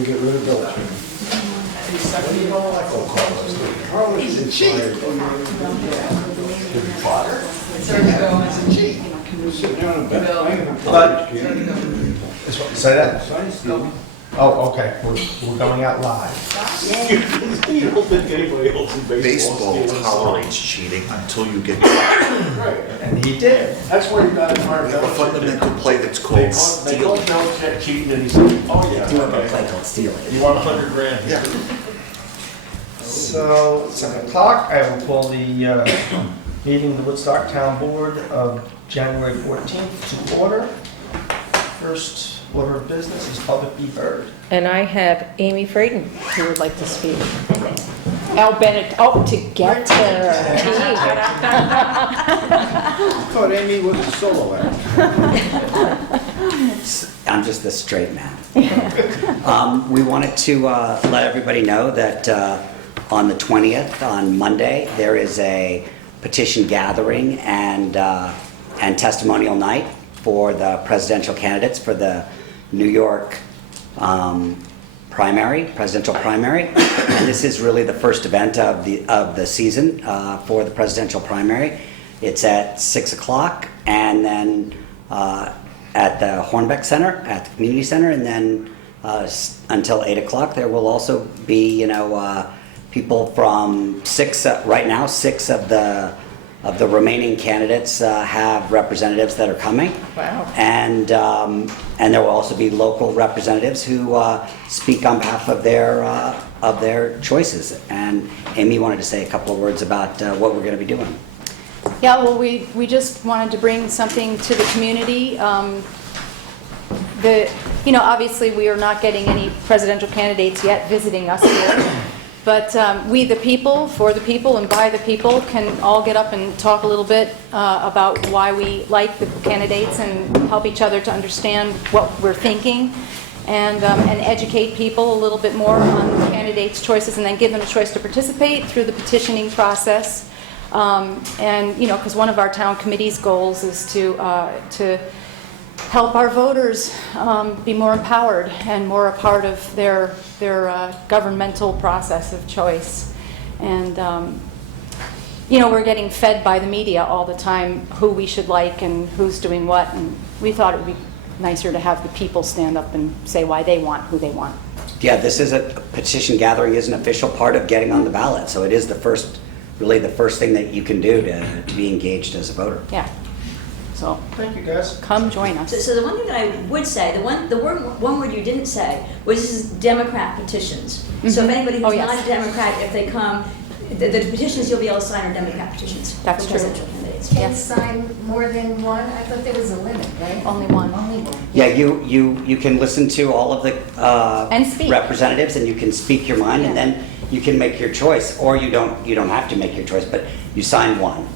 we get rid of Bill. What do you know like Carlos? Carlos is a cheat. He's a cheat. Sitting down in bed. But, say that? Oh, okay, we're going out live. You don't think anybody else in Baseball baseball tolerates cheating until you get caught. Right. And he did. That's why you got to fire We have a fundamental play that's They called call stealing. Belichick cheating and he said, oh yeah. Do a okay. play called stealing. You want $100,000? Yeah. So, 7 o'clock, I will call the meeting of the Woodstock Town Board of January 14th to order. First order of business is public be heard. And I have Amy Fraden who would like to speak. Al Bennett, oh, to get her. I thought Amy was a solo act. I'm just the straight man. We wanted to let everybody know that on the 20th, on Monday, there is a petition gathering and testimonial night for the presidential candidates for the New York presidential primary. And this is really the first event of the season for the presidential primary. It's at 6 o'clock, and then at the Hornbeck Center, at the community center, and then until 8 o'clock. There will also be, people from right now, six of the remaining candidates have representatives that are coming. Wow. And there will also be local representatives who speak on behalf of their choices. And Amy wanted to say a couple of words about what we're going to be doing. Yeah, well, we just wanted to bring something to the community. Obviously we are not getting any presidential candidates yet visiting us here. But we, the people, for the people, and by the people, can all get up and talk a little bit about why we like the candidates and help each other to understand what we're thinking and educate people a little bit more on the candidates' choices and then give them a choice to participate through the petitioning process. Because one of our town committee's goals is to help our voters be more empowered and more a part of their governmental process of choice. And we're getting fed by the media all the time who we should like and who's doing what, and we thought it would be nicer to have the people stand up and say why they want who they want. Yeah, this is a petition gathering is an official part of getting on the ballot, so it is the first thing that you can do to be engaged as a voter. Yeah. So Thank you, guys. come join us. So the one thing that I would say, one word you didn't say was this is Democrat petitions. So if anybody who's not a Democrat, if they come, the petitions you'll be able to sign are Democrat petitions. That's for true. presidential candidates. Can you sign more than one? I thought there was a limit, right? Only one. Only one. Yeah, you can listen to all of the And speak. representatives, and you can speak your mind, and then you can make your choice, or you don't have to make your choice, but you sign one.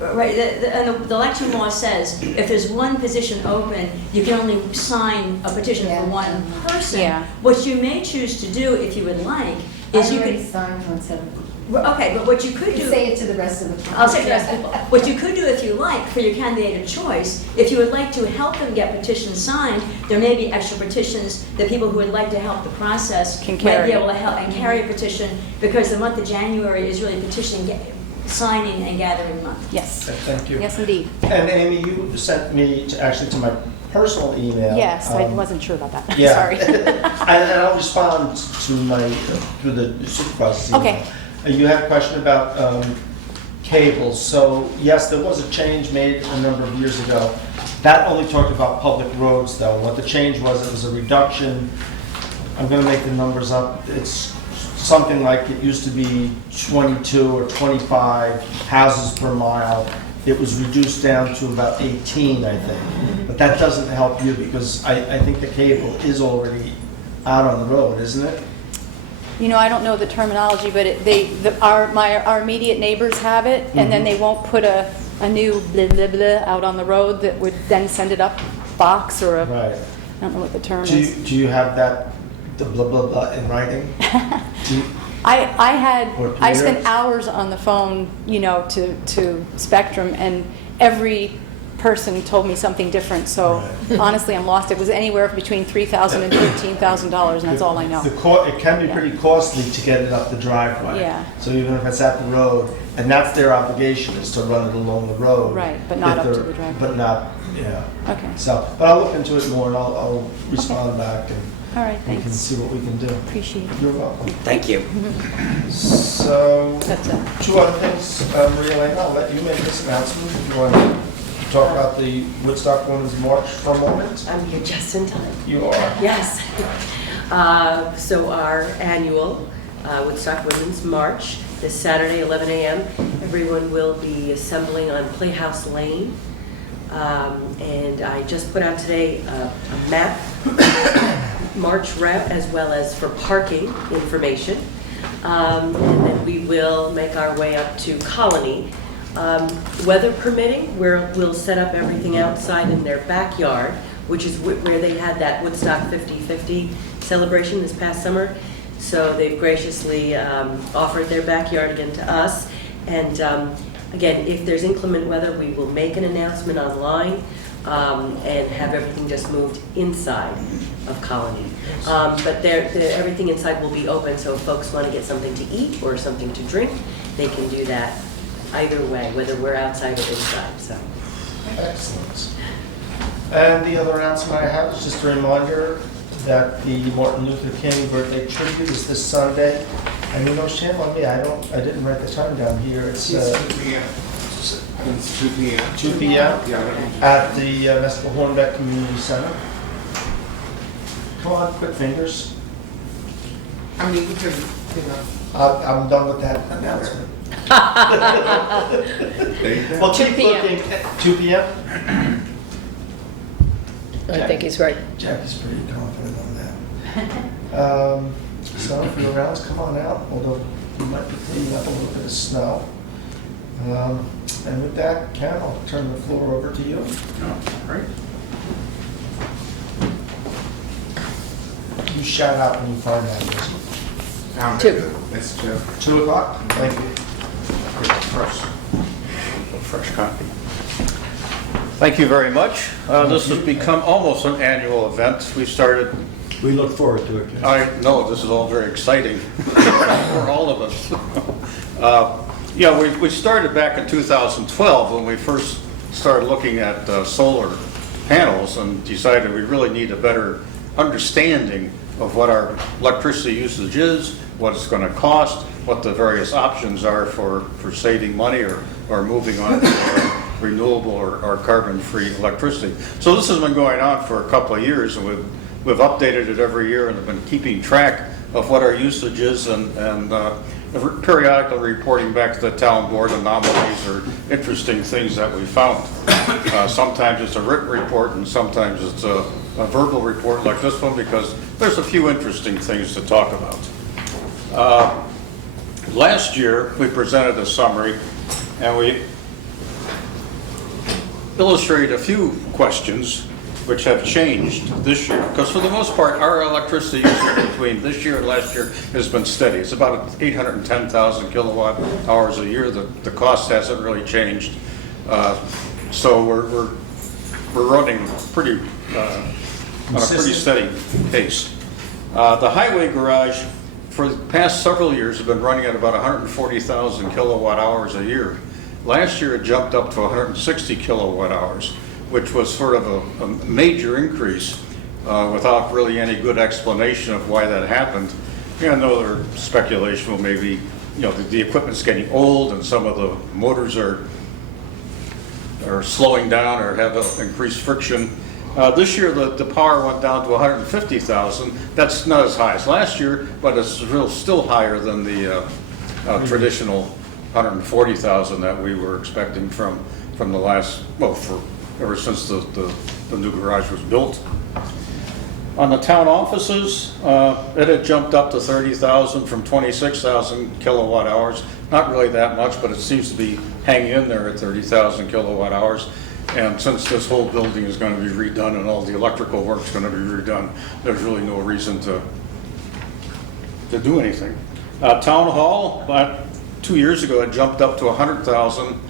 Right, the election law says if there's one position open, you can only sign a petition for one person. Yeah. What you may choose to do, if you would like, is you could. sign on 7. Okay, but what you could do. Say it to the rest of the people. I'll say to the rest of the people. What you could do if you like, for your candidate of choice, if you would like to help them get petitions signed, there may be extra petitions that people who would like to help the process Can might carry. be able to help and carry a petition, because the month of January is really petitioning, signing and gathering month. Yes. Thank you. Yes, indeed. And Amy, you sent me to my personal email. Yes, I wasn't sure about that. Yeah. Sorry. and I'll respond through the supervisor's email. Okay. You had a question about cable. So yes, there was a change made a number of years ago. That only talked about public roads, though. What the change was, it was a reduction. I'm going to make the numbers up. It's something like it used to be 22 or 25 houses per mile. It was reduced down to about 18, I think. But that doesn't help you because I think the cable is already out on the road, isn't it? I don't know the terminology, but our immediate neighbors have it, and then they won't put a new blah, blah, blah out on the road that would then send it up box or a, Right. I don't know what the term Do is. you have the blah, blah, blah in writing? I spent hours on the phone, to Spectrum, and every person told me something different, so honestly, I'm lost. It was anywhere between $3,000 and $13,000, and that's all I know. It can be pretty costly to get it up the driveway. Yeah. So even if it's at the road, and that's their obligation, is to run it along the road. Right, but not If up to they're- the driveway. But not, yeah. Okay, So, but I'll look into it more and I'll respond back and all right, we can thanks. see what we can do. Appreciate it. You're welcome. Thank you. So, That's it. two other things, Maria Elena, I'll let you make this announcement if you want to talk about the Woodstock Women's March for a moment. I'm here just in time. You are. Yes. So our annual Woodstock Women's March this Saturday, 11 a.m. Everyone will be assembling on Playhouse Lane. And I just put out today a map, march route, as well as for parking information. And then we will make our way up to Colony. Weather permitting, we'll set up everything outside in their backyard, which is where they had that Woodstock 50-50 celebration this past summer. So they've graciously offered their backyard again to us. And again, if there's inclement weather, we will make an announcement online and have everything just moved inside of Colony. But everything inside will be open, so if folks want to get something to eat or something to drink, they can do that either way, whether we're outside or inside. So. Excellent. And the other announcement I have is just a reminder that the Martin Luther King birthday tribute is this Sunday. And you know, shame on me, I didn't write the time down here. It's 2 p.m. It's 2 p.m. 2 p.m. Yeah. at the Mescal Hornbeck Community Center. Come on, quick fingers. I mean, you can, you know. I'm done with that announcement. There you go. Well, 2 keep p.m. looking. 2 p.m. I think he's right. Jackie's pretty confident on that. So if you're around, come on out, although you might be cleaning up a little bit of snow. And with that, Ken, I'll turn the floor over to you. All right. You shout out when you find that person. Found 2. it. It's 2. 2 o'clock? Thank you. Fresh copy. Thank you very much. This has become almost an annual event. We started, We look forward to it. Ken. I know this is all very exciting for all of us. Yeah, we started back in 2012 when we first started looking at solar panels and decided we really need a better understanding of what our electricity usage is, what it's going to cost, what the various options are for saving money or moving on to renewable or carbon-free electricity. So this has been going on for a couple of years, and we've updated it every year and have been keeping track of what our usage is and periodically reporting back to the town board anomalies or interesting things that we found. Sometimes it's a written report and sometimes it's a verbal report like this one because there's a few interesting things to talk about. Last year we presented a summary and we illustrated a few questions which have changed this year, because for the most part, our electricity usage between this year and last year has been steady. It's about 810,000 kilowatt hours a year. The cost hasn't really changed. So we're running pretty on a pretty steady pace. The highway garage for the past several years have been running at about 140,000 kilowatt hours a year. Last year it jumped up to 160 kilowatt hours, which was sort of a major increase without really any good explanation of why that happened. I know there's speculation, well, maybe the equipment's getting old and some of the motors are slowing down or have increased friction. This year the power went down to 150,000. That's not as high as last year, but it's still higher than the traditional 140,000 that we were expecting from the last, ever since the new garage was built. On the town offices, it had jumped up to 30,000 from 26,000 kilowatt hours. Not really that much, but it seems to be hanging in there at 30,000 kilowatt hours. And since this whole building is going to be redone and all the electrical work's going to be redone, there's really no reason to do anything. Town hall, about 2 years ago, it jumped up to 100,000.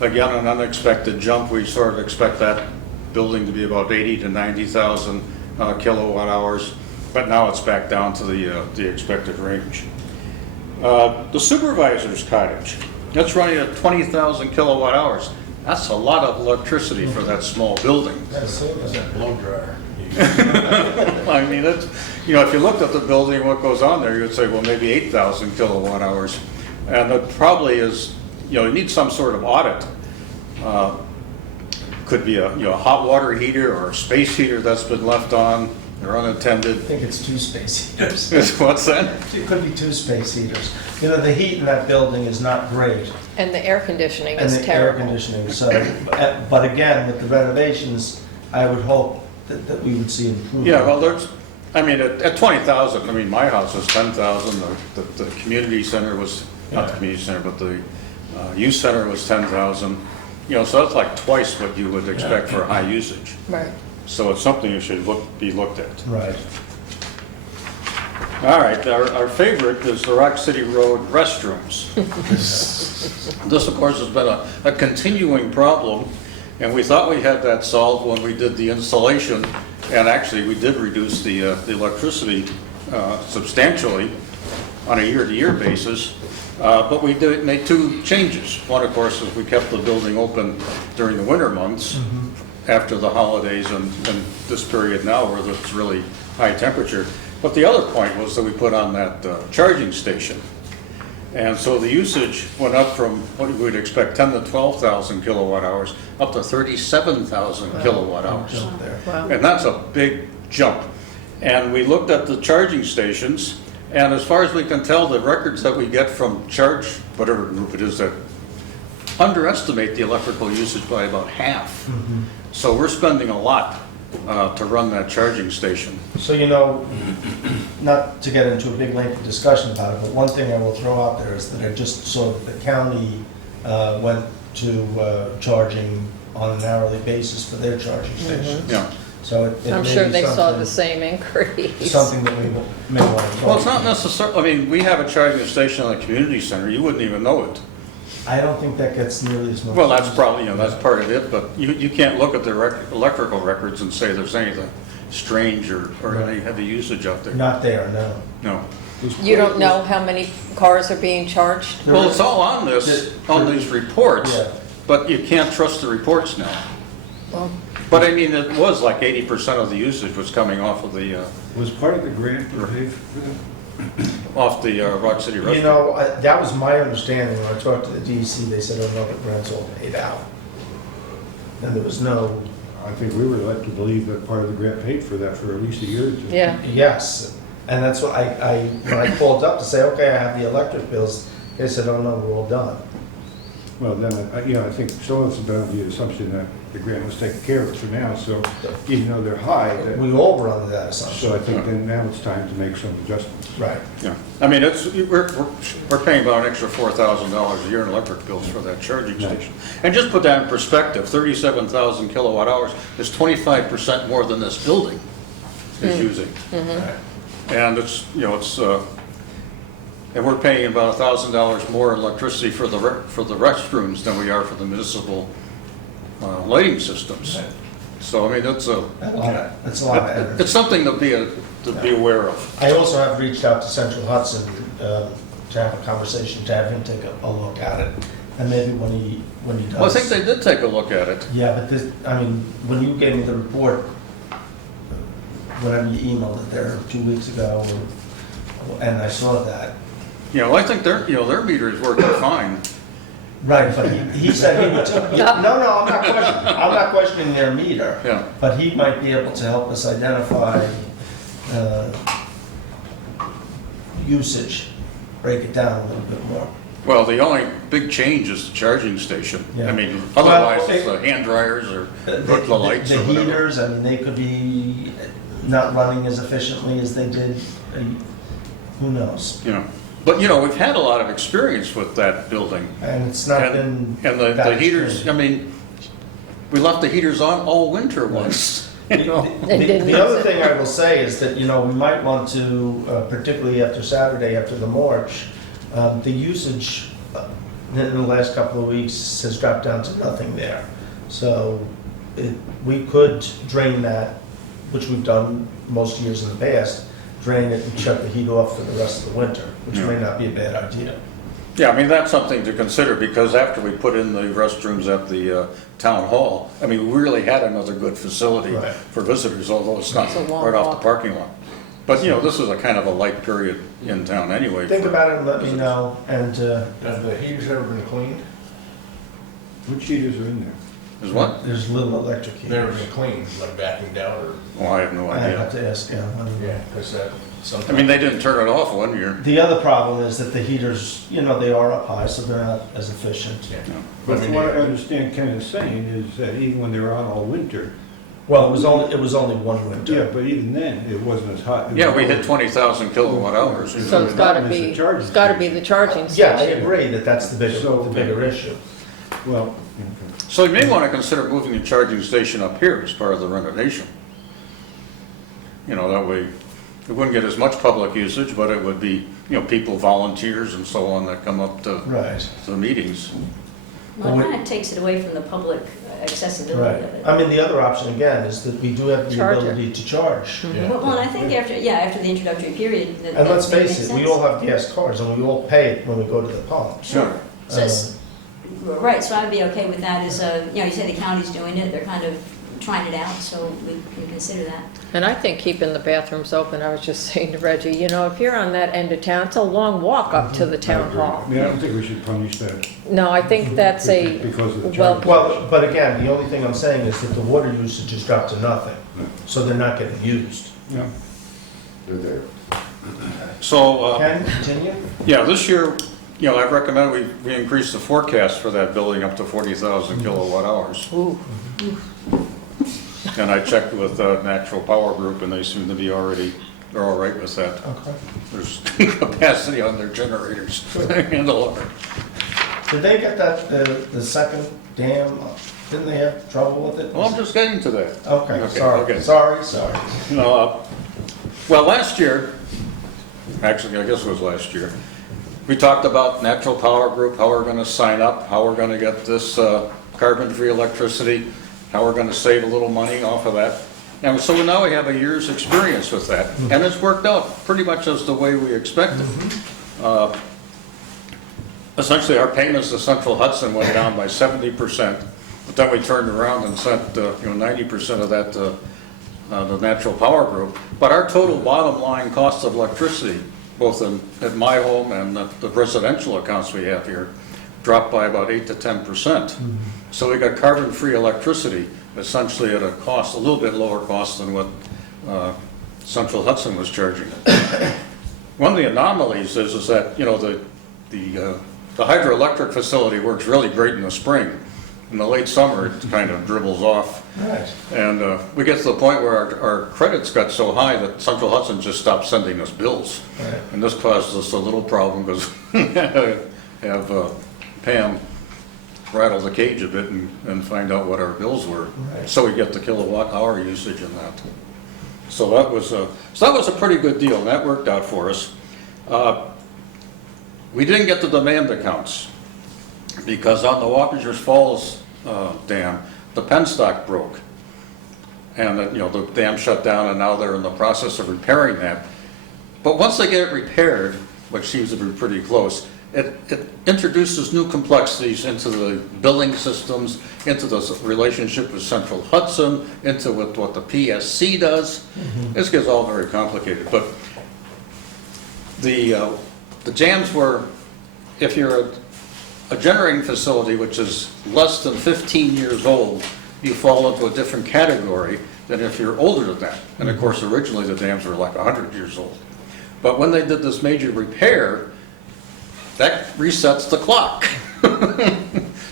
again, an unexpected jump. We sort of expect that building to be about 80 to 90,000 kilowatt hours, but now it's back down to the expected range. The supervisor's cottage, that's running at 20,000 kilowatt hours. That's a lot of electricity for that small building. That's that blow dryer. I mean, it's, if you looked at the building, what goes on there, you would say, well, maybe 8,000 kilowatt hours. And it probably is, you need some sort of audit. Could be a hot water heater or a space heater that's been left on or unattended. I think it's 2 space heaters. What's that? It could be 2 space heaters. The heat in that building is not great. And the air conditioning And is the air terrible. conditioning, so, but again, with the renovations, I would hope that we would see improvement. Yeah, well, at 20,000, my house was 10,000, the community center was, not the community center, but the youth center was 10,000. So that's like twice what you would expect for high usage. Right. So it's something you should be looked at. Right. All right, our favorite is the Rock City Road restrooms. This, of course, has been a continuing problem, and we thought we had that solved when we did the installation, and actually we did reduce the electricity substantially on a year-to-year basis, but we did make 2 changes. One, of course, is we kept the building open during the winter months after the holidays and this period now where it's really high temperature. But the other point was that we put on that charging station. And so the usage went up from what we would expect 10 to 12,000 kilowatt hours up to 37,000 kilowatt hours. Wow. And that's a big jump. And we looked at the charging stations, and as far as we can tell, the records that we get from Charge, whatever group it is, that underestimate the electrical usage by about half. So we're spending a lot to run that charging station. So, not to get into a big lengthy discussion about it, but one thing I will throw out there is that I just saw that the county went to charging on an hourly basis for their charging stations. Yeah. So it I'm may sure be they saw something- the same increase. Something that we may want to talk Well, it's not about. necessarily, we have a charging station on the community center, you wouldn't even know it. I don't think that gets nearly as much. Well, that's probably, that's part of it, but you can't look at the electrical records and say there's anything strange or any heavy usage out there. Not there, no. No. You don't know how many cars are being charged? Well, it's all on these reports, Yeah. but you can't trust the reports now. Well, But it was like 80% of the usage was coming off of the, Was part of the grant to pay for that? Rock City Restaurant. That was my understanding. When I talked to the DEC, they said, oh no, the grant's all paid out. And there was no, I think we were led to believe that part of the grant paid for that for at least a year or 2. yeah. yes. And that's what when I called up to say, okay, I have the electric bills, they said, oh no, we're all done. Well, then, I think some of us have done the assumption that the grant was taking care of it for now, so even though they're high, We all were under that assumption. so I think then now it's time to make some adjustments. Right. Yeah, we're paying about an extra $4,000 a year in electric bills for that charging station. And just put that in perspective, 37,000 kilowatt hours is 25% more than this building is using. And and we're paying about $1,000 more in electricity for the restrooms than we are for the municipal lighting systems. Right. So, That's a lot of energy. it's something to be aware of. I also have reached out to Central Hudson to have a conversation, to have him take a look at it. And maybe when he does. Well, I think they did take a look at it. Yeah, but when you gave me the report, whenever you emailed it there 2 weeks ago, and I saw that. I think their meter is working fine. Right, but he said he would, I'm not questioning their meter. Yeah. But he might be able to help us identify usage, break it down a little bit more. Well, the only big change is the charging station. Yeah. Otherwise Well, it's the hand dryers or the lights The or whatever. heaters, they could be not running as efficiently as they did, who knows? But, we've had a lot of experience with that building. And it's not been. And the that heaters, extreme. we left the heaters on all winter once. The other thing I will say is that, we might want to, particularly after Saturday, after the march, the usage in the last couple of weeks has dropped down to nothing there. So we could drain that, which we've done most years in the past, drain it and shut the heat off for the rest of the winter, which may not be a bad idea. Yeah, I mean, that's something to consider, because after we put in the restrooms at the town hall, I mean, we really had another good facility Right. for visitors, although it's not It's a long right off walk. the parking lot. But, you know, this is a kind of a light period in town anyway. Think for about it and let me visitors. know, and Have the heaters ever been cleaned? Which heaters are in there? Is what? there's little electric Never heaters. been cleaned, like vacuumed out or? Well, I have no I have idea. to ask, Yeah, because sometimes. I mean, they didn't turn it off one year. The other problem is that the heaters, you know, they are up high, so they're not as efficient. Yeah. But I mean, from what I understand Ken is saying is that even when they were on all winter, Well, it was only one winter. yeah, but even then, it wasn't as hot. Yeah, we hit 20,000 kilowatt hours. So it's gotta Problem is be, the charging it's gotta be station. the charging Yeah, I station. agree that that's the bigger issue. Well, So you may want to consider moving the charging station up here as part of the renovation. You know, that way, it wouldn't get as much public usage, but it would be, you know, people, volunteers and so on that come up to Right, the meetings. Well, it kind of takes it away from the public accessibility right. of it. I mean, the other option again is that we do have the Charger. ability to charge. Yeah. Well, and I think after the introductory period, that And let's that face makes it, we sense. all have gas cars and we all pay it when we go to the pump. Sure. So it's, right, so I'd be okay with that as, you know, you say the county's doing it, they're kind of trying it out, so we can consider that. And I think keeping the bathrooms open, I was just saying to Reggie, you know, if you're on that end of town, it's a long walk up to the town hall. I mean, I don't think we should punish that No, I think that's a, because of the well, charging. Well, but again, the only thing I'm saying is that the water usage has dropped to nothing, so they're not getting used. Yeah. So, Ken, continue? yeah, this year, you know, I recommend we increase the forecast for that building up to 40,000 kilowatt hours. ooh, And I checked with Natural Power Group, and they seem to be they're all right with that. Okay. There's capacity on their generators to handle it. Did they get that, the second dam, didn't they have trouble with it? Well, I'm just getting to that. Okay, okay. sorry. No, well, last year, actually, I guess it was last year, we talked about Natural Power Group, how we're gonna sign up, how we're gonna get this carbon-free electricity, how we're gonna save a little money off of that. And so now we have a year's experience with that, and it's worked out pretty much as the way we expected. Essentially, our payments to Central Hudson went down by 70%, but then we turned around and sent 90% of that to the Natural Power Group. But our total bottom line cost of electricity, both at my home and the residential accounts we have here, dropped by about 8 to 10%. So we got carbon-free electricity, essentially at a cost, a little bit lower cost than what Central Hudson was charging it. One of the anomalies is that, you know, the hydroelectric facility works really great in the spring. In the late summer, it kind of dribbles off. Right. And we get to the point where our credits got so high that Central Hudson just stopped sending us bills. Right. And this caused us a little problem because have Pam rattle the cage a bit and find out what our bills were. Right. So we get the kilowatt hour usage in that. So that was a pretty good deal, and that worked out for us. We didn't get the demand accounts because on the Wappingers Falls dam, the penstock broke. And the dam shut down, and now they're in the process of repairing that. But once they get it repaired, which seems to be pretty close, it introduces new complexities into the billing systems, into the relationship with Central Hudson, into what the PSC does. This gets all very complicated. But the jams were, if you're a generating facility which is less than 15 years old, you fall into a different category than if you're older than that. And of course, originally the dams were like 100 years old. But when they did this major repair, that resets the clock.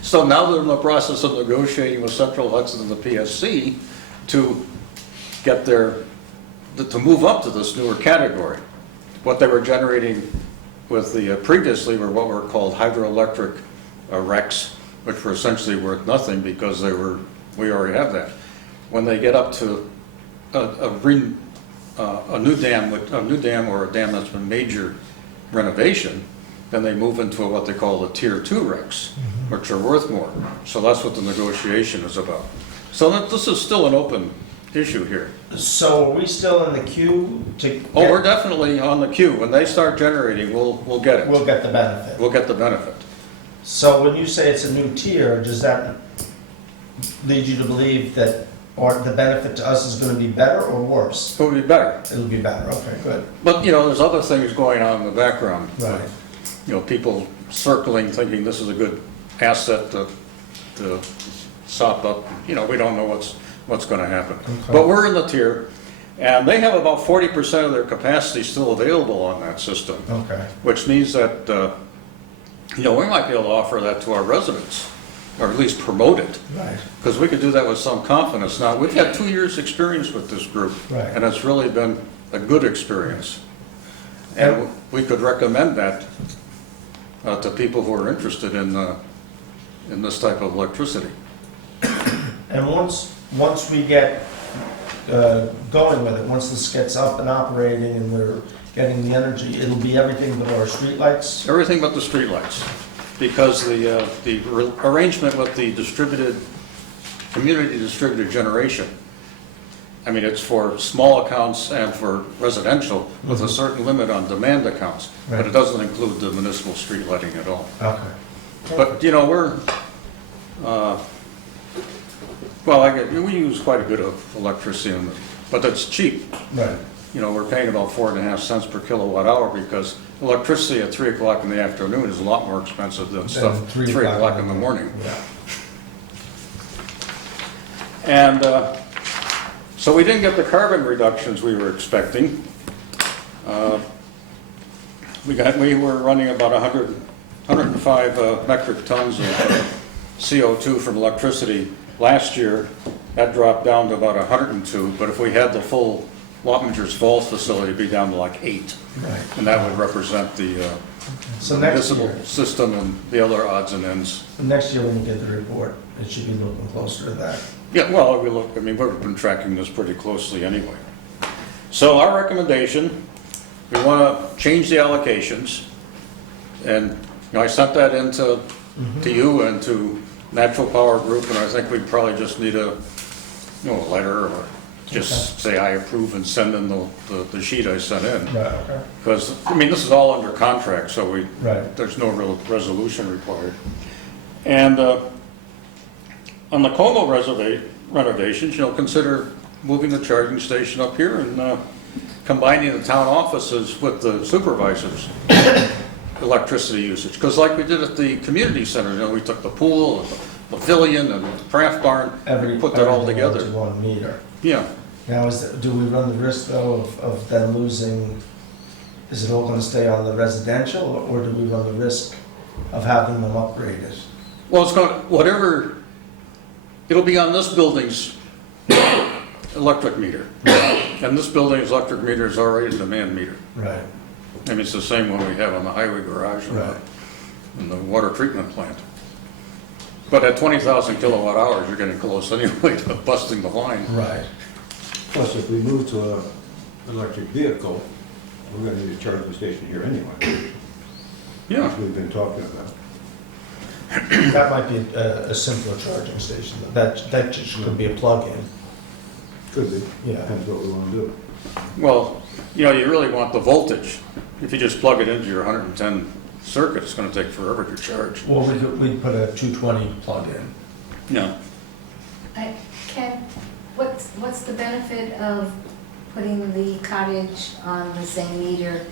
So now they're in the process of negotiating with Central Hudson and the PSC to get to move up to this newer category. What they were generating with the previously were what were called hydroelectric RECs, which were essentially worth nothing because we already have that. When they get up to a new dam or a dam that's been major renovation, then they move into what they call the Tier 2 recs, which are worth more. So that's what the negotiation is about. So this is still an open issue here. So are we still in the queue to? Oh, we're definitely on the queue. When they start generating, we'll get it. We'll get the benefit. We'll get the benefit. So when you say it's a new tier, does that lead you to believe that or the benefit to us is going to be better or worse? It will be better. It'll be better, okay, good. But, there's other things going on in the background. Right. People circling, thinking this is a good asset to sop up. We don't know what's going to happen. Okay. But we're in the tier, and they have about 40% of their capacity still available on that system. Okay. Which means that, we might be able to offer that to our residents, or at least promote it. Right. Because we could do that with some confidence. Now, we've had 2 years' experience with this group. Right. And it's really been a good experience. And we could recommend that to people who are interested in this type of electricity. And once we get going with it, once this gets up and operating and we're getting the energy, it'll be everything but our streetlights? Everything but the streetlights. Because the arrangement with the community distributed generation, I mean, it's for small accounts and for residential with a certain limit on demand accounts, but Right. it doesn't include the municipal street lighting at all. Okay. But, we're, we use quite a bit of electricity, but it's cheap. Right. We're paying about 4.5 cents per kilowatt hour because electricity at 3 o'clock in the afternoon is a lot more expensive than stuff 3 o'clock in the morning. Yeah. And so we didn't get the carbon reductions we were expecting. We were running about 105 metric tons of CO2 from electricity last year. That dropped down to about 102, but if we had the full Wappingers Falls facility, it'd be down to like 8. Right. And that would represent the So next municipal year, system and the other odds and ends. next year when you get the report, it should be looking closer to that. Yeah, well, we've been tracking this pretty closely anyway. So our recommendation, we want to change the allocations. And, I sent that in to you and to Natural Power Group, and I think we probably just need a letter or just say I approve and send in the sheet I sent in. Right, okay. Because, this is all under contract, so Right. there's no real resolution required. And on the Como renovations, consider moving the charging station up here and combining the town offices with the supervisors' electricity usage. Because like we did at the community center, we took the pool, and the pavilion, and the craft barn, and put that all Everything together. into 1 meter. Yeah. Now, do we run the risk, though, of them losing, is it all going to stay on the residential, or do we run the risk of having them upgraded? Well, it's going to, it'll be on this building's electric meter. And this building's electric meter is already a demand meter. Right. It's the same one we have on the highway garage Right. and the water treatment plant. But at 20,000 kilowatt hours, you're getting close anyway to busting the line. Right. Plus, if we move to an electric vehicle, we're gonna need a charging station here anyway, Yeah. which we've been talking about. That might be a simpler charging station. That just could be a plug-in. Could be, Yeah. depends what we wanna do. Well, you really want the voltage. If you just plug it into your 110 circuit, it's going to take forever to charge. Well, we'd put a 220 plug-in. Yeah. Ken, what's the benefit of putting the cottage on the same meter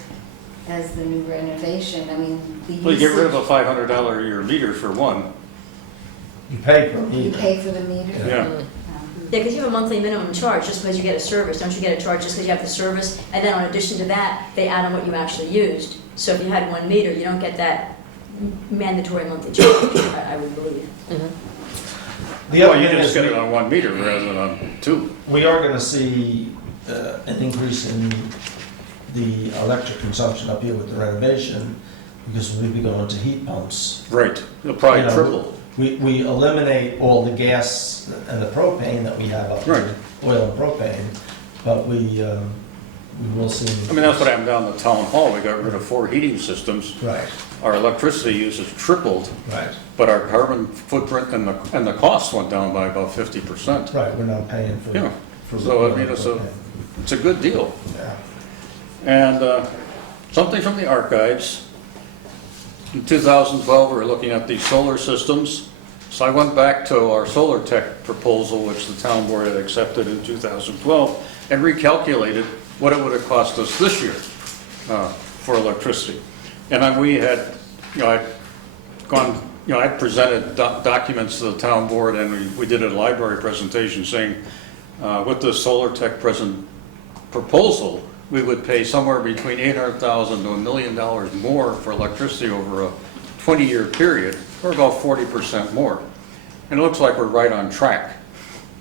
as the new renovation? I mean, the usage. Well, you get rid of a $500 a year meter for one. You pay per You meter. pay for the meter? Yeah. Yeah, because you have a monthly minimum charge just because you get a service. Don't you get a charge just because you have the service? And then in addition to that, they add on what you actually used. So if you had 1 meter, you don't get that mandatory monthly charge, I would believe. The other Well, you thing just is get it on 1 meter rather than on 2. we are going to see an increase in the electric consumption up here with the renovation because we'll be going to heat pumps. Right. It'll probably You know, triple. We eliminate all the gas and the propane that we have up Right. here, oil and propane, but we we will see. I mean, that's what happened down at the town hall. We got rid of 4 heating systems. Right, Our electricity usage tripled, right, but our carbon footprint and the cost went down by about 50%. right, we're not paying for. Yeah. for So, I the- mean, it's a good deal. Yeah. And something from the archives. In 2012, we were looking at these solar systems. So I went back to our solar tech proposal, which the town board had accepted in 2012, and recalculated what it would have cost us this year for electricity. And we had, I'd gone, I presented documents to the town board, and we did a library presentation saying, with the solar tech proposal, we would pay somewhere between $800,000 to $1 million more for electricity over a 20-year period, or about 40% more. And it looks like we're right on track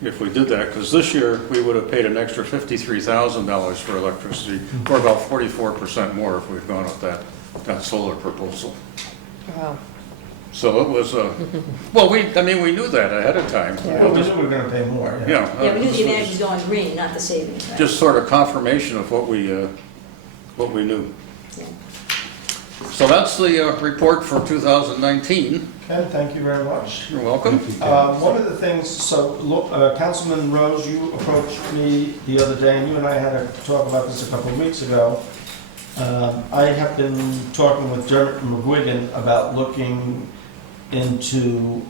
if we did that, because this year we would have paid an extra $53,000 for electricity, or about 44% more if we'd gone with that solar proposal. Wow. So it was, well, we knew that ahead of time. Yeah. Well, we knew we were gonna pay more, yeah. Yeah. Yeah, we knew this the was advantage was going green, not the savings, right? Just sort of confirmation of what we knew. Yeah. So that's the report for 2019. Ken, thank you very much. You're welcome. One of the things, so, look, Councilman Rose, you approached me the other day, and you and I had a talk about this a couple of weeks ago. I have been talking with Dermot McGuigan about looking into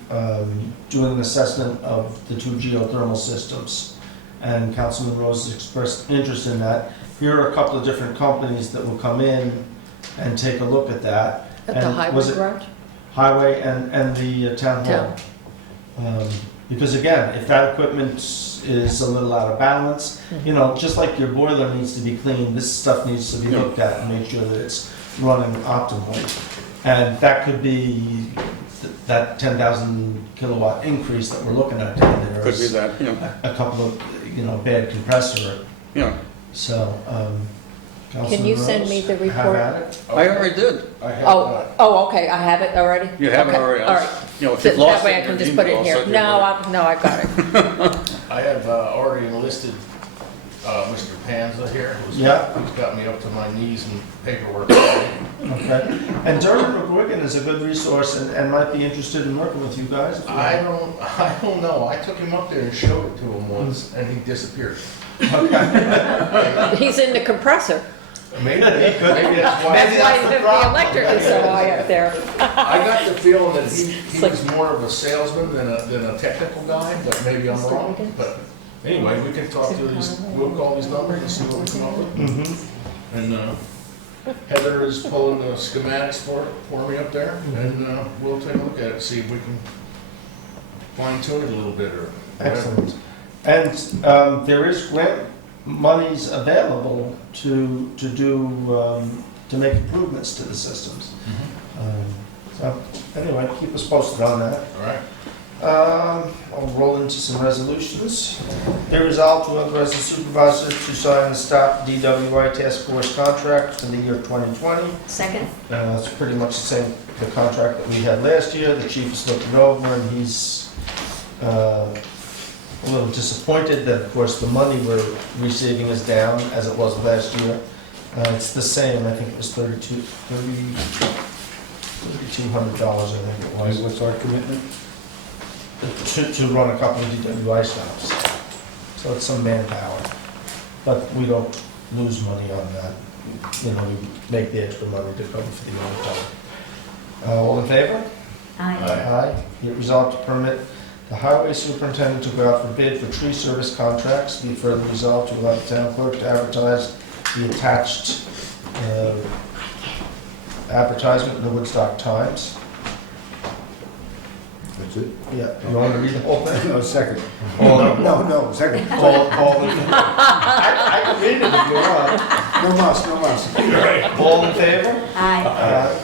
doing an assessment of the 2 geothermal systems. And Councilman Rose has expressed interest in that. Here are a couple of different companies that will come in and take a look at that. At the And highway was it garage? Highway and the town hall. Because again, if that equipment is a little out of balance, you know, just like your boiler needs to be cleaned, this stuff needs to be Yeah. looked at and make sure that it's running optimally. And that could be that 10,000 kilowatt increase that we're looking at down there. Could be is that, a couple of, bad compressor. yeah. So, Can you send me the report? Have at it. I already did. I have Oh, okay, I have it already? You have it Okay, already. All right. If So you've lost that way I it can in just your put it email, here. I'll send you No, I got it. I have already enlisted Mr. Panza here, Yeah. who's got me up to my knees in paperwork. Okay. And Dermot McGuigan is a good resource and might be interested in working with you guys. if you I want. don't know, I took him up there and showed it to him once, and he disappeared. He's in the compressor. Maybe that's why. That's why the electric is so high up there. I got the feeling that he was more of a salesman than a technical guy, but maybe I'm wrong. But anyway, we can talk to these, we'll call these numbers and see what we come up with. Mhm. And Heather is pulling the schematics for me up there, and we'll take a look at it, see if we can fine tune it a little bit or whatever. Excellent. And there is grant monies available to make improvements to the systems. So anyway, keep us posted on that. All right. I'll roll into some resolutions. They resolve to authorize the supervisor to sign the stop DWI task force contract for the year 2020. Second? It's pretty much the same, the contract that we had last year. The chief is looking over and he's a little disappointed that, of course, the money we're receiving is down as it was last year. It's the same, I think it was $3,200, I think it was. What's our commitment? To run a couple of DWI stops. So it's some manpower. But we don't lose money on that. We make the extra money to cover for the overtime. All in favor? Aye. Aye. Be it resolved to permit the highway superintendent to go out for bid for tree service contracts. Be further resolved to allow the town clerk to advertise the attached advertisement in the Woodstock Times. That's it? Yeah, you want to read the whole thing? No, second. All- No, second. All in favor? I can read it if you want. No mas. All in favor? Aye.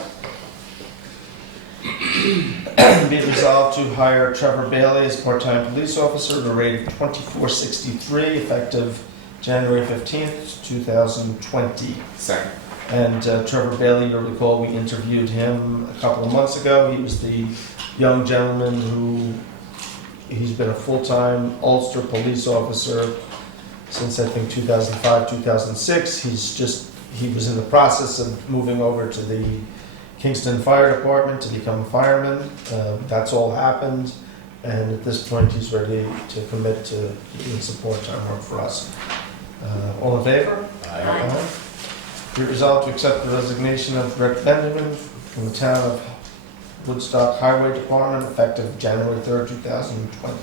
Be it resolved to hire Trevor Bailey as part-time police officer at a rate of $24.63 effective January 15th, 2020. Second. And Trevor Bailey, you'll recall, we interviewed him a couple of months ago. He was the young gentleman he's been a full-time Ulster police officer since I think 2005, 2006. He was in the process of moving over to the Kingston Fire Department to become a fireman. That's all happened, and at this point, he's ready to commit to doing some part-time work for us. All in favor? Aye. Be resolved to accept the resignation of Rick Benjamin from the town of Woodstock Highway Department effective January 3rd, 2020.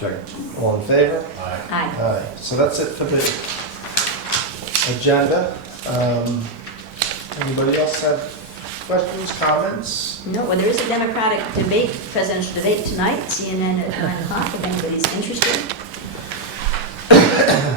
Second. All in favor? Aye. Aye. Aye. So that's it for the agenda. Anybody else have questions, comments? No, well, there is a Democratic debate, presidential debate tonight, CNN at 9 o'clock, if anybody's interested.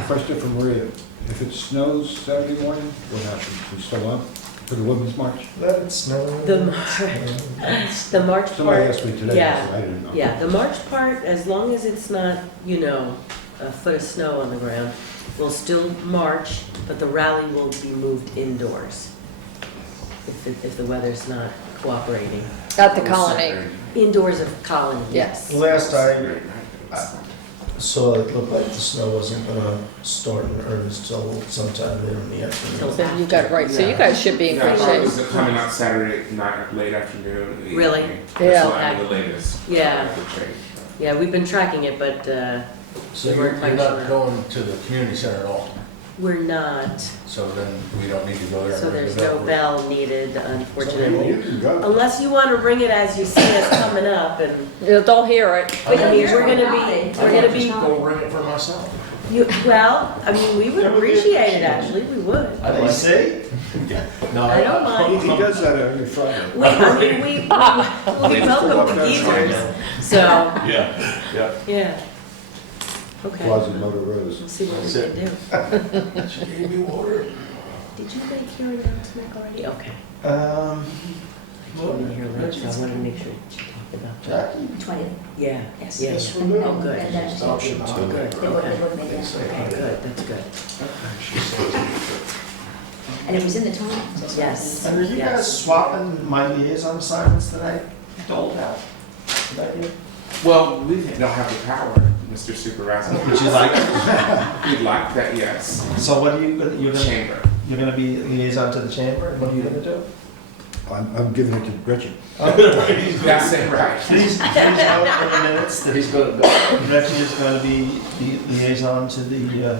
Question from Maria. If it snows Saturday morning, what happens? We still on for the Women's March? Let it snow. The March part. Somebody asked me today, Yeah. so I didn't know. Yeah, the March part, as long as it's not, you know, a foot of snow on the ground, will still march, but the rally will be moved indoors if the weather's not cooperating. At the Colony, Indoors of Colony. yes. Last I saw, it looked like the snow wasn't gonna start in earnest till sometime later in the afternoon. So you got it right, so you guys should be in Yeah, good I thought it shape. was coming out Saturday night, late afternoon. Really? evening. Yeah. That's why I'm the latest. Yeah. The change. Yeah, we've been tracking it, but So we you're weren't quite not sure. going to the community center at all, We're not, so then we don't need to go there. so there's We're no gonna bell needed, Well, unfortunately. you can go. Unless you want to ring it as you see us coming up, and They'll hear it. But I you'll mean, hear we're from gonna Raleigh. be, we're gonna be, Go ring it for myself. well, I mean, we would appreciate it, actually, we would. I'd You like see? No, I don't mind. He does that on your Friday. We welcome the geezers, so, Yeah, yeah. yeah. Okay, Closet Motor Rose. we'll see what we That's can do. She gave me water. Did you make your announcement already? Okay. Um, I didn't hear lunch, so I wanted to make sure she talked about that. Jackie? 20th. Yeah, Yes. yeah, Yes, yeah. we will. Oh, good. And that's Option Oh, two. good, They both okay. made that. Okay, good, that's good. And it was in the Times. That's what it Yes. was. And are you Yes. guys swapping my liaison assignments that I doled out? Did I hear? Well, we don't have the power, Mr. Supervisor. Would you like? We'd like that, yes. So what are you, you're gonna, Chamber. you're gonna be liaison to the chamber, and what are you gonna do? I'm giving it to Gretchen. That's it, right. Please note for the minutes that He's gonna go. Gretchen is gonna be the liaison to the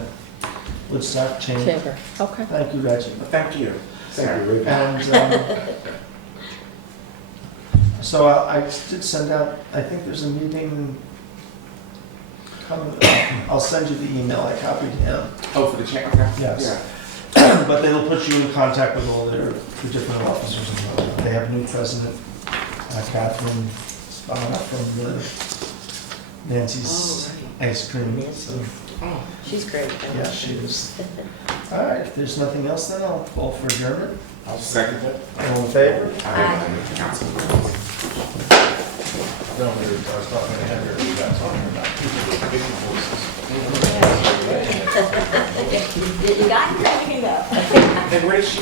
Woodstock chamber. Chamber, okay. Thank you, Gretchen. Thank you. Thank you, Ray. And so I did send out, I think there's a meeting coming, I'll send you the email, I copied him. Oh, for the chamber? Yes. Yeah. But they will put you in contact with all the different officers. They have a new president, Catherine Spada from Nancy's Oh, right. Ice Cream. So, Oh, she's great. yeah, she is. All right, if there's nothing else, then I'll call for adjournment. I'll second it. All in favor? Council. No, I was talking to Heather, we got talking about big voices. You got it? There you go. And where is she?